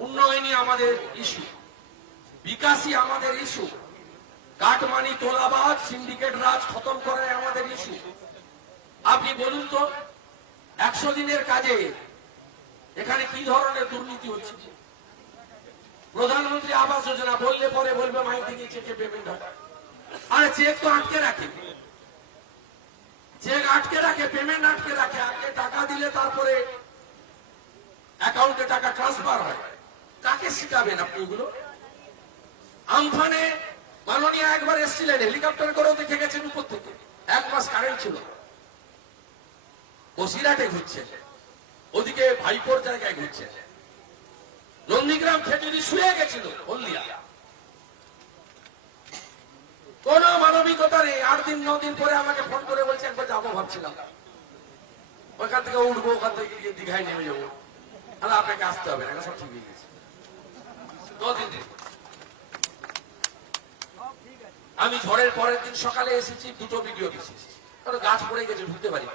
উন্নয়নই আমাদের ইস্যু, বিকাশই আমাদের ইস্যু, কাটমানি তোলাবাজ সিন্ডিকেট রাজ খতম করাই আমাদের ইস্যু। আপনি বলুন তো, 100 দিনের কাজে এখানে কি ধরনের দুর্নীতি হচ্ছে? প্রধানমন্ত্রী আবাস যোজনা বললে পরে বলবে মাই থেকে চেকে পেমেন্ট হয়। আরে চেক তো আটকে রাখে, চেক আটকে রাখে, পেমেন্ট আটকে রাখে। আগে টাকা দিলে তারপরে অ্যাকাউন্টে টাকা ট্রান্সফার হয়। কাকে শিখাবেন আপনি এগুলো? আমফানে মাননীয় একবার এসেছিলেন, হেলিকপ্টার করেও দেখে গেছেন উপর থেকে। 1 মাস কারেন্ট ছিল, বসিরহাটে ঘুরছে, ওদিকে ভাইপোর জায়গায় ঘুরছে। নন্দীগ্রাম খেজুরি শুয়ে গেছিল হলদিয়া। কোন মানবিকতা নেই। 8 দিন 9 দিন পরে আমাকে ফোন করে বলছে একবার যাবো ভাবছিলাম, ওখান থেকে উঠবো, ওখান থেকে গিয়ে দীঘায় নেমে যাবো, তাহলে আপনাকে আসতে হবে না, সব ঠিক হয়ে গেছে। 9 দিন আমি ঝড়ের পরের দিন সকালে এসেছি, 2টো ভিডিও এসেছি, কারণ গাছ পড়ে গেছে ঢুকতে পারি।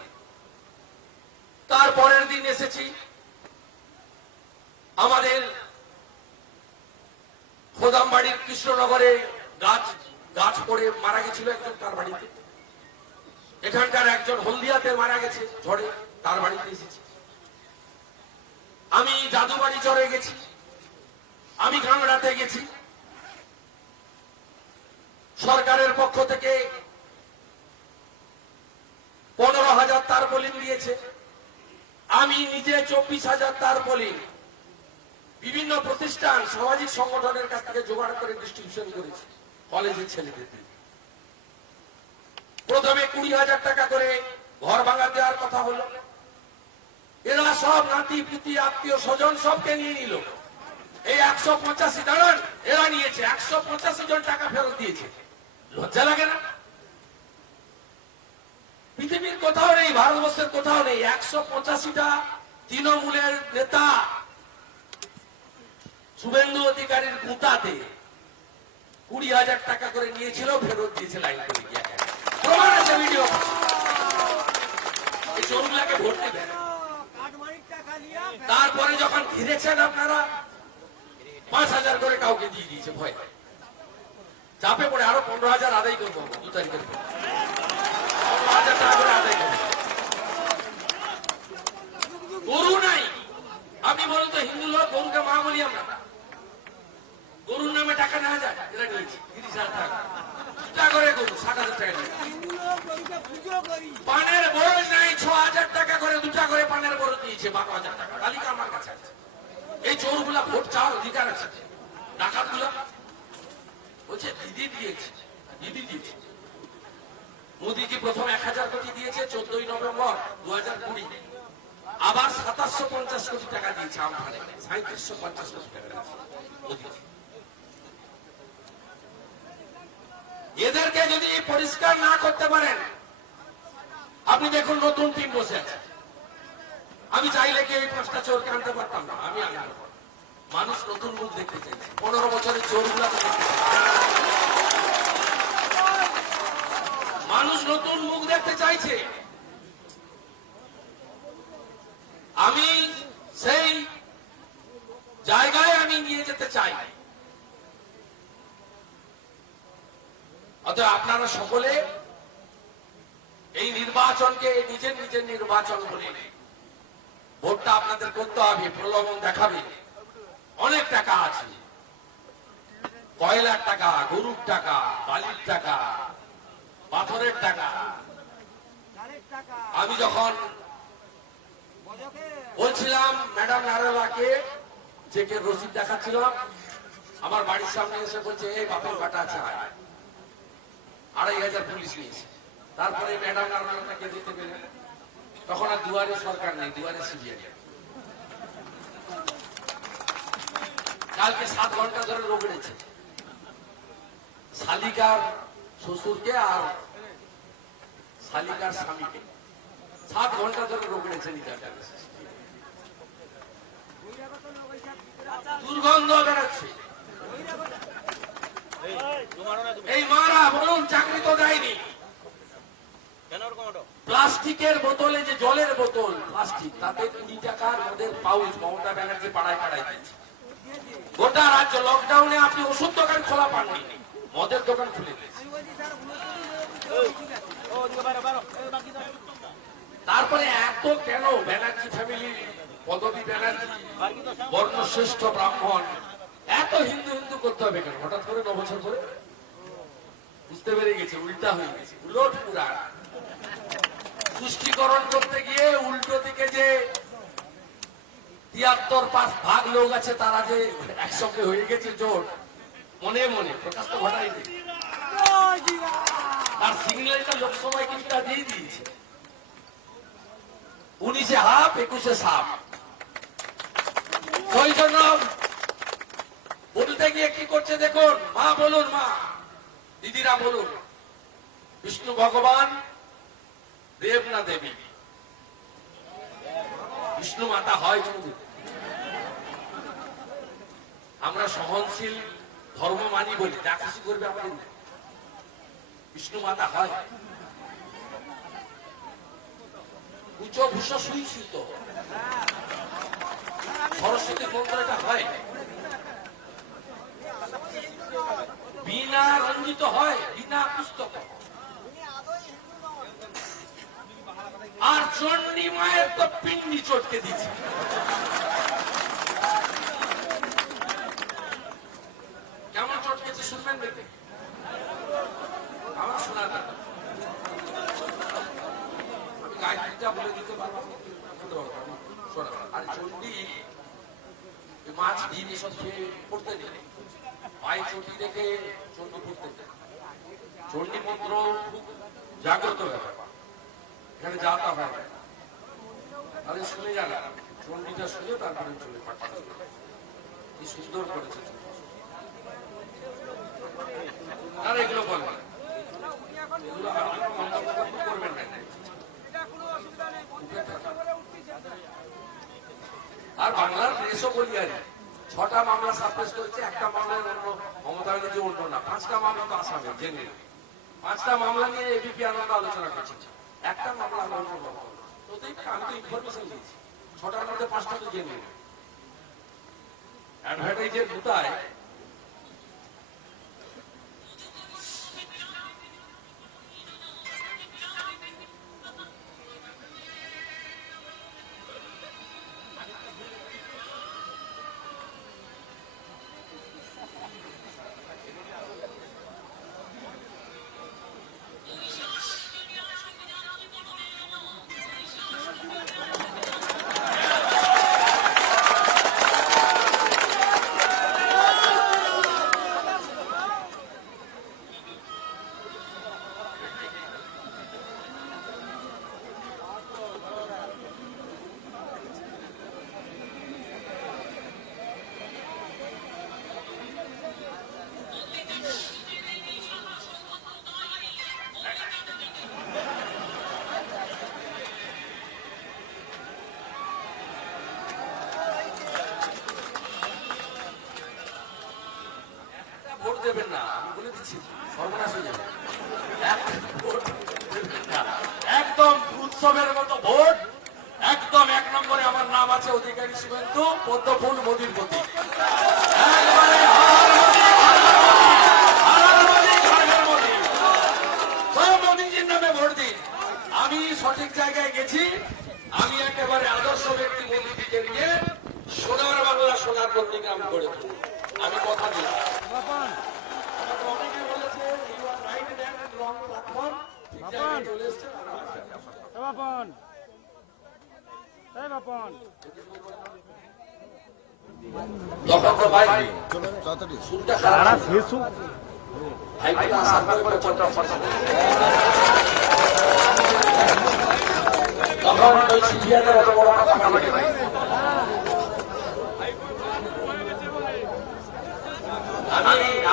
তারপরের দিন এসেছি আমাদের খোদামবাড়ির কৃষ্ণনগরে গাছ পড়ে মারা গেছিল একজন, তার বাড়িতে। এখানকার একজন হলদিয়াতে মারা গেছে ঝড়ে, তার বাড়িতে এসেছি। আমি জাদুবাড়ি চড়ে গেছি, আমি কাংড়াতে গেছি। সরকারের পক্ষ থেকে 15,000 তারপলিন দিয়েছে। আমি নিজে 24,000 তারপলিন বিভিন্ন প্রতিষ্ঠান সামাজিক সংগঠনের কাছ থেকে জোগাড় করে ডিস্ট্রিবিউশন করেছি কলেজের ছেলেদের। প্রথমে 20,000 টাকা করে ঘর ভাঙা দেওয়ার কথা হলো, এরা সব নাতি পুতি আত্মীয় স্বজন সবকে নিয়ে নিল। এই 185 দাঁড়ান, এরা নিয়েছে 185 জন টাকা ফেরত দিয়েছে। লজ্জা লাগে না? পৃথিবীর কোথাও নেই, ভারতবর্ষের কোথাও নেই 185টা তৃণমূলের নেতা শুভেন্দু অধিকারীর গুঁতাতে 20,000 টাকা করে নিয়েছিল, ফেরত দিয়েছে লাইন করে গিয়ে। প্রমাণ আছে, ভিডিও। এই চোরগুলাকে ভোট দেবেন। তারপরে যখন ঘিরেছেন আপনারা, 5,000 করে কাউকে দিয়ে দিয়েছে ভয়। চাপে পড়ে আরো 15,000 আদায় করবো 2 তারিখের পর। 15,000 টাকা করে আদায় করবো। গরু নাই, আপনি বলুন তো, হিন্দু লোক গরুকে মা বলি আমরা। গরুর নামে টাকা নেওয়া যায়, এরা নিয়েছে 30,000 টাকা। 2টা করে গরু 60,000 টাকা নিয়েছে। পানের বরজ নাই, 6,000 টাকা করে 2টা করে পানের বরজ দিয়েছে, 12,000 টাকা। তালিকা আমার কাছে আছে। এই চোরগুলা ভোট চাওয়ার অধিকার আছে। ডাকাত গুলা বলছে দিদি দিয়েছে, দিদি দিয়েছে। মোদীজি প্রথম 1,000 কোটি দিয়েছে 14ই নভেম্বর 2020। আবার 2750 কোটি টাকা দিয়েছে আমফানে, 3750 কোটি টাকা মোদীজি। এদেরকে যদি পরিষ্কার না করতে পারেন, আপনি দেখুন নতুন টিম বসে আছে। আমি চাইলে কি এই 5টা চোরকে আনতে পারতাম না? আমি আনতে পারতাম। মানুষ নতুন মুখ দেখতে চাইছে। 15 বছরের চোরগুলা তো দেখতে চাইছে। মানুষ নতুন মুখ দেখতে চাইছে। আমি সেই জায়গায় আমি নিয়ে যেতে চাই। অতএব আপনারা সকলে এই নির্বাচনকে নিজের নিজের নির্বাচন বলে ভোটটা আপনাদের করতে হবে। প্রলোভন দেখাবে, অনেক টাকা আছে, কয়লার টাকা, গরুর টাকা, বালির টাকা, পাথরের টাকা। আমি যখন বলছিলাম ম্যাডাম নারায়ণকে চেকের রসিদ দেখাচ্ছিলাম, আমার বাড়ির সামনে এসে বলছে এই বাপের বাটা আছে, 2,500 পুলিশ নিয়েছে। তারপরে ম্যাডাম নারায়ণকে দিতে পেলেন, তখন আর দুয়ারে সরকার নেই, দুয়ারে সিবিআই। কালকে 7 ঘন্টা ধরে রোগড়েছে শালিকার শ্বশুরকে আর শালিকার স্বামীকে। 7 ঘন্টা ধরে রোগড়েছে, দুর্গন্ধ বেরোচ্ছে। এই মারা বলুন, চাকরি তো দেয়নি। প্লাস্টিকের বোতলে, যে জলের বোতল প্লাস্টিক, তাতে 20 টাকার মধ্যে পাউচ মমতা ব্যানার্জি পাড়ায় পাড়ায় দিচ্ছে। গোটা রাজ্য লকডাউনে আপনি ওষুধ দোকান খোলা পাননি, মদের দোকান খুলে দিয়েছে। তারপরে এত কেন ব্যানার্জি ফ্যামিলি, পদবী ব্যানার্জি, বর্ণশ্রেষ্ঠ ব্রাহ্মণ, এত হিন্দু হিন্দু করতে হবে কেন? হঠাৎ করে 9 বছর পরে বুঝতে পেরে গেছে, উল্টা হয়ে গেছে, উলট পুরাণ। তুষ্টিকরণ করতে গিয়ে উল্টো দিকে যে 73% লোক আছে, তারা যে একসঙ্গে হয়ে গেছে জোট, মনে মনে প্রকাশ তো ঘটাইনি। তার সিগন্যালটা লোকসভায় কিছুটা দিয়ে দিয়েছে। 19-এ হাফ, 21-এ সাপ। ওই জন্য বলতে গিয়ে কি করছে দেখুন। মা বলুন, মা দিদিরা বলুন, বিষ্ণু ভগবান দেব না দেবী? বিষ্ণু মাতা হয় কিন্তু। আমরা সহনশীল ধর্ম মানি বলি, যা খুশি করবে আমাদের না। বিষ্ণু মাতা হয়? উচ্চ ভূষ সুইসিত সরস্বতী মন্ত্রটা হয়? বিনা রঞ্জিত হয়, বিনা পুস্তক। আর চণ্ডী মায়ের তো পিন্ডি চটকে দিচ্ছে। কেমন চটকেছে শুনবেন দেখে? আমার শোনা না, আমি গায়ত্রীটা বলে দিতে পারবো। আর চণ্ডী মাছ ডিম এসব খেয়ে পড়তে নেই, পায়ে চটি রেখে চণ্ডী পড়তে নেই। চণ্ডী মন্ত্র খুব জাগ্রত ব্যাপার, এখানে যাতা হয়। তাহলে শুনে যান, চণ্ডীটা শুনে তারপরে চলে পাঠাতে। কি সুন্দর করেছে। আর এগুলো বলবেন, এগুলো করবেন না। আর বাংলার প্রেসও বলি, আর 6টা মামলা সাবমিট করেছে, একটা মামলায় অন্য মমতা ব্যানার্জি অন্য না, 5টা মামলা তো আসামে জেনে। 5টা মামলা নিয়ে এবিপি আনন্দ আলোচনা করছে, একটা মামলা আমি তো ইনফরমেশন দিয়েছি। 6টার মধ্যে 5টা তো জেনে। অ্যাডভার্টাইজের দুটায় দেবেন না, আমি বলে দিচ্ছি, সর্বনাশ হয়ে যাবে। একদম উৎসবের মতো ভোট, একদম 1 নম্বরে আমার নাম আছে অধিকারী শুভেন্দু, পদ্মফুল মোদীর প্রতি। মোদীজির নামে ভোট দিন। আমি সঠিক জায়গায় গেছি, আমি একেবারে আদর্শ ব্যক্তি মোদীজিকে নিয়ে সোনার বাংলা, সোনার নন্দীগ্রাম করে দেব। আমি কথা দিলাম।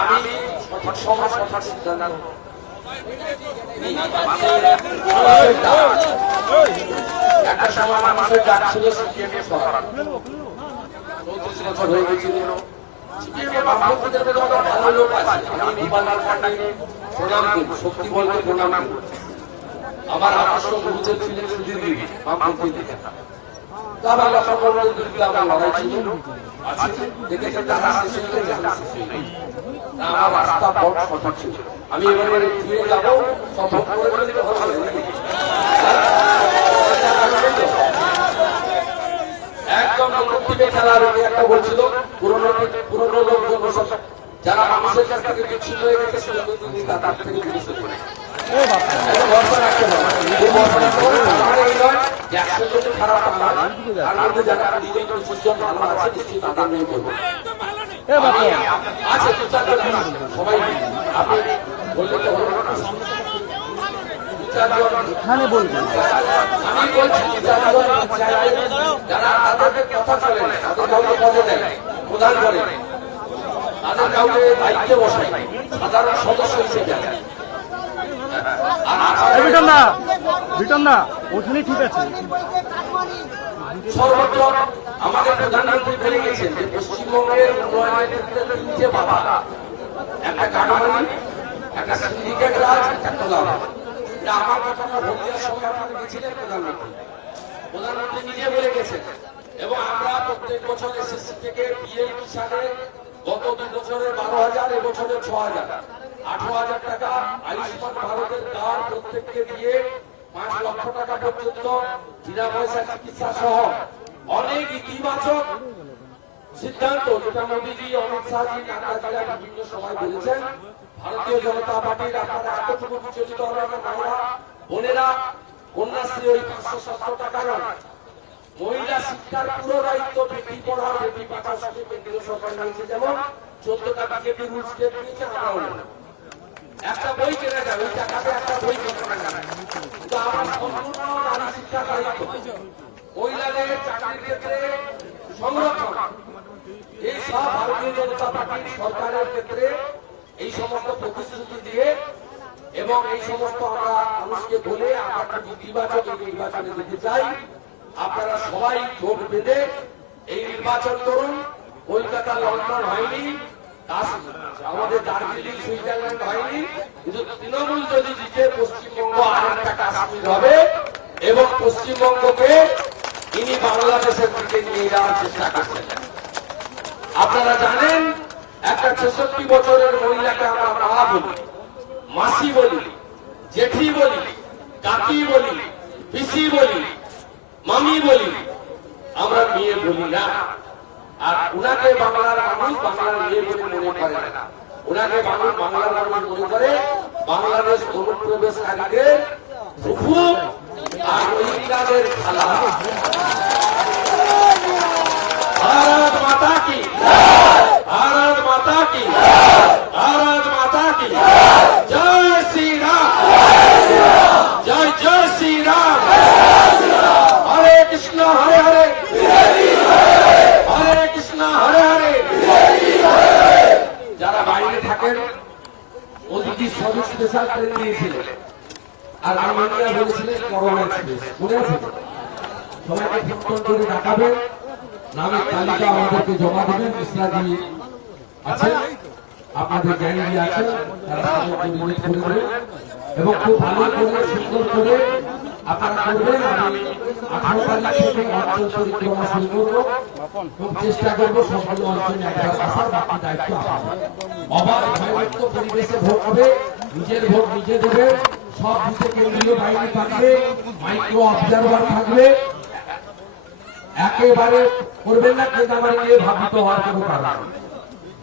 আমি সমাজ কথা সিদ্ধান্ত একটা সময় মানুষের ডাক ছিল সিপিএমের সরকার, 34 বছর হয়ে গেছিল। সিপিএমের বামপন্থীদের ভালো লোক আছে, আমি গোপাললাল পান্ডাকে প্রণাম করি, শক্তি বলতে প্রণাম করি। আমার আদর্শ গুরুদেব ছিলেন সুধীর গিরি, বামপন্থী নেতা। আমার লক্ষ্মণ বিরুদ্ধে আমার লড়াই ছিল, দেখেছেন তারা আমার রাস্তা পথ সঠিক ছিল। আমি এবারে ফিরে যাবো, সম্ভব করে দিতে হবে। একদম নতুন খেলার একটা বলছিল, পুরনো লোকজন যারা মানুষের কাছ থেকে বিচ্ছিন্ন হয়ে গেছে, তার থেকে বিচ্ছিন্ন করে ভরসা রাখতে হবে। 100 জন খারাপ তার মধ্যে যারা 2-3 জন ভালো আছে, নিশ্চয়ই তাদের নিয়ে বলবো আছে 2-4 জন সবাই। আপনি বললে তো হলো না, 2-4 জন এখানে বলবেন। আমি বলছি 2-4 জন যারা তাদের কথা চলে না, তাদের পদে দেয়, প্রধান করে তাদের কাউকে দায়িত্বে বসাই, সাধারণ সদস্য হিসেবে আছি। রিটার্ন না ওখানেই ঠিক আছে। সর্বত্র আমাদের প্রধানমন্ত্রী বলে গেছেন যে পশ্চিমবঙ্গের উন্নয়নের ক্ষেত্রে তিনটে বাধা, একটা কাঠামানি, একটা সিন্ডিকেট রাজ, একটা তোলা। আমার কথাটা ভোটের সময় আপনারা গেছিলেন প্রধানমন্ত্রী নিজে বলে গেছেন। এবং আমরা প্রত্যেক বছর এসএসসি থেকে পিএম কিষানে গত 2 বছরে 12,000, এবছরে 6,000, 18,000 টাকা আয়ুষ্মান ভারতের কার্ড প্রত্যেককে দিয়ে 5 লক্ষ টাকা পর্যন্ত বিনা পয়সা চিকিৎসা সহ অনেক ইতিবাচক সিদ্ধান্ত, যেটা মোদীজি, অমিত শাহজি, নাড্ডাজিরা বিভিন্ন সময় বলেছেন। ভারতীয় জনতা পার্টির আপনারা এতটুকু বিচলিত হবে না, মায়েরা বোনেরা, কন্যাশ্রী ওই 500-700 টাকা নয়, মহিলা শিক্ষার পুরো দায়িত্ব বেটি পড়াও বেটি বাঁচাও সাথে কেন্দ্রীয় সরকার নিয়েছে। যেমন 14টা বিজেপি রুল স্টেপ নিয়েছে, আমরাও নেব। একটা বই কেনা যাবে, ওই টাকাতে একটা বই কেনা যাবে, কিন্তু আমার সম্পূর্ণ নারী শিক্ষার দায়িত্ব, মহিলাদের চাকরির ক্ষেত্রে সংরক্ষণ, এই সব ভারতীয় জনতা পার্টির সরকারের ক্ষেত্রে এই সমস্ত প্রতিশ্রুতি দিয়ে এবং এই সমস্ত আমরা মানুষকে বলে আমরা ইতিবাচক এই নির্বাচনে দিতে চাই। আপনারা সবাই ভোট বেঁধে এই নির্বাচন করুন। কলকাতা লন্ডন হয়নি, আমাদের দার্জিলিং সুইজারল্যান্ড হয়নি, কিন্তু তৃণমূল যদি জিতে পশ্চিমবঙ্গ আরেকটা কাশ্মীর হবে এবং পশ্চিমবঙ্গকে ইনি বাংলাদেশের দিকে নিয়ে যাওয়ার চেষ্টা করছেন। আপনারা জানেন একটা 66 বছরের মহিলাকে আমরা মা বলি, মাসি বলি, জেঠি বলি, কাকি বলি, পিসি বলি, মামি বলি, আমরা মেয়ে বলি না। আর উনাকে বাংলার মানুষ বাংলার মেয়ে বলে মনে করে না, উনাকে মানুষ বাংলার মানুষ মনে করে বাংলাদেশ অনুপ্রবেশকারীদের ফুফু আর রোহিঙ্গাদের খালা। भारत माता की, भारत माता की, भारत माता की जय श्री राम, जय जय श्री राम। हरे कृष्णा हरे हरे, हरे कृष्णा हरे हरे। যারা বাইরে থাকেন ওদিকে সব স্পেশাল ট্রেন নিয়েছিলেন আর আমানিয়া বলেছিলেন করোনা এক্সপ্রেস, মনে আছে? সবাইকে ফোন করে ডাকাবেন, নামের তালিকা আমাদেরকে জমা দেবেন। মিশ্রাজি আছেন, আপনাদের জ্ঞানী আছেন, তারা কোঅর্ডিনেট করে দেবেন এবং খুব ভালো করে সুন্দর করে আপনারা করবেন। আমি 18 তারিখ থেকে অঞ্চল পরিক্রমা শুরু করবো, খুব চেষ্টা করবো সম্পূর্ণ অঞ্চলে একবার আসার, বাকি দায়িত্ব আপনাদের। অবাধ ভয়মুক্ত পরিবেশে ভোট হবে, নিজের ভোট নিজে দেবে, সব বুথে কেন্দ্রীয় বাহিনী থাকবে, মাইক্রো অবজারভার থাকবে। একেবারে করবেন না কেন্দ্রবাড়ি নিয়ে ভাবিত হওয়ার কোনো কারণ,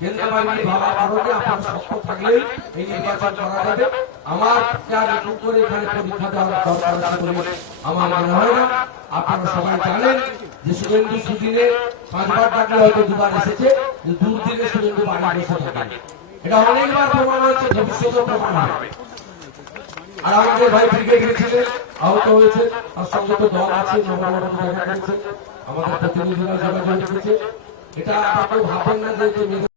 কেন্দ্রবাড়ি নিয়ে ভাবার কারণে আপনার শক্ত থাকলেই এই নির্বাচন করা যাবে। আমার যা নতুন করে এখানে পরীক্ষা দেওয়ার দরকার আছে বলে আমার মনে হয় না। আপনারা সবাই জানেন যে শুভেন্দু সুদিনে 5 বার ডাকলে হয়তো 2 বার এসেছে, দূর দিনে শুভেন্দু বাড়ি বসে থাকে। এটা অনেকবার প্রমাণ হয়েছে, ভবিষ্যতেও প্রমাণ হবে। আর আমাদের ভাই ব্রিগেড ছিলেন, আহত হয়েছে, তার সঙ্গে তো দল আছে, নবনগর দেখা গেছে, আমাদের প্রতিনিধিরা যোগাযোগ করেছে। এটা আপনাকে ভাববেন না যে